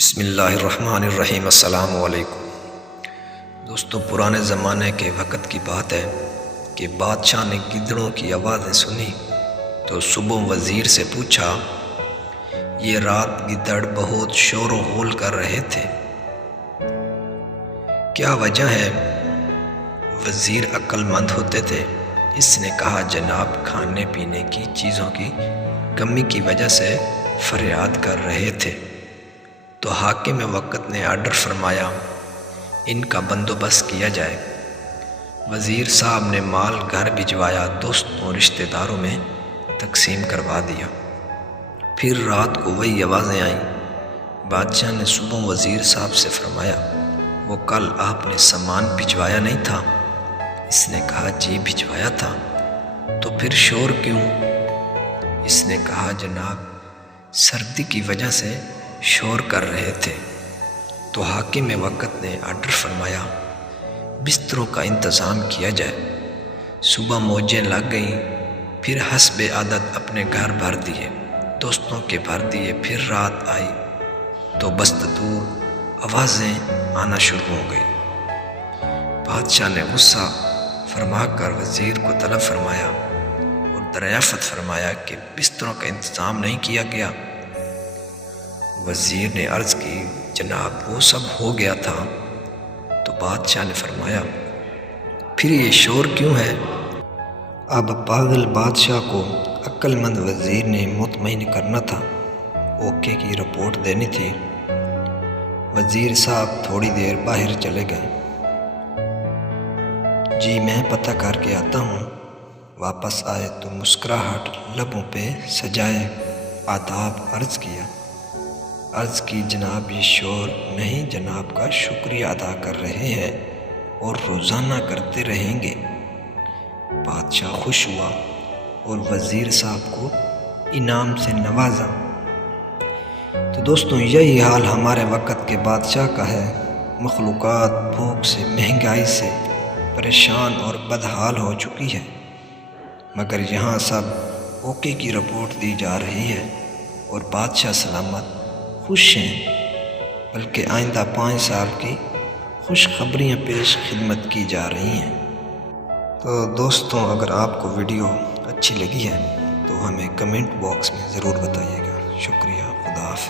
بسم اللہ الرحمن الرحیم۔ السلام علیکم دوستو، پرانے زمانے کے وقت کی بات ہے کہ بادشاہ نے گدڑوں کی آوازیں سنی تو صبح وزیر سے پوچھا، یہ رات گدڑ بہت شور و غول کر رہے تھے، کیا وجہ ہے؟ وزیر عقل مند ہوتے تھے، اس نے کہا، جناب کھانے پینے کی چیزوں کی کمی کی وجہ سے فریاد کر رہے تھے۔ تو حاکم وقت نے آرڈر فرمایا، ان کا بندوبست کیا جائے۔ وزیر صاحب نے مال گھر بھجوایا، دوستوں رشتہ داروں میں تقسیم کروا دیا۔ پھر رات کو وہی آوازیں آئیں۔ بادشاہ نے صبح وزیر صاحب سے فرمایا، وہ کل آپ نے سامان بھجوایا نہیں تھا؟ اس نے کہا، جی بھجوایا تھا۔ تو پھر شور کیوں؟ اس نے کہا، جناب سردی کی وجہ سے شور کر رہے تھے۔ تو حاکم وقت نے آرڈر فرمایا، بستروں کا انتظام کیا جائے۔ صبح موجیں لگ گئیں، پھر حسب عادت اپنے گھر بھر دیے، دوستوں کے بھر دیے۔ پھر رات آئی تو بدستور آوازیں آنا شروع ہو گئی۔ بادشاہ نے غصہ فرما کر وزیر کو طلب فرمایا اور دریافت فرمایا کہ بستروں کا انتظام نہیں کیا گیا۔ وزیر نے عرض کی، جناب وہ سب ہو گیا تھا۔ تو بادشاہ نے فرمایا، پھر یہ شور کیوں ہے؟ اب پاگل بادشاہ کو عقل مند وزیر نے مطمئن کرنا تھا، اوکے کی رپورٹ دینی تھی۔ وزیر صاحب تھوڑی دیر باہر چلے گئے۔ جی میں پتہ کر کے آتا ہوں۔ واپس آئے تو مسکراہٹ لبوں پہ سجائے آداب عرض کی، جناب یہ شور نہیں، جناب کا شکریہ ادا کر رہے ہیں اور روزانہ کرتے رہیں گے۔ بادشاہ خوش ہوا اور وزیر صاحب کو انعام سے نوازا۔ تو دوستوں، یہی حال ہمارے وقت کے بادشاہ کا ہے۔ مخلوقات بھوک سے، مہنگائی سے پریشان اور بدحال ہو چکی ہے، مگر یہاں سب اوکے کی رپورٹ دی جا رہی ہے اور بادشاہ سلامت خوش ہیں، بلکہ آئندہ 5 سال کی خوشخبریاں پیش خدمت کی جا رہی ہیں۔ تو دوستوں، اگر آپ کو ویڈیو اچھی لگی ہے تو ہمیں کمنٹ باکس میں ضرور بتائیے گا۔ شکریہ، خدا حافظ۔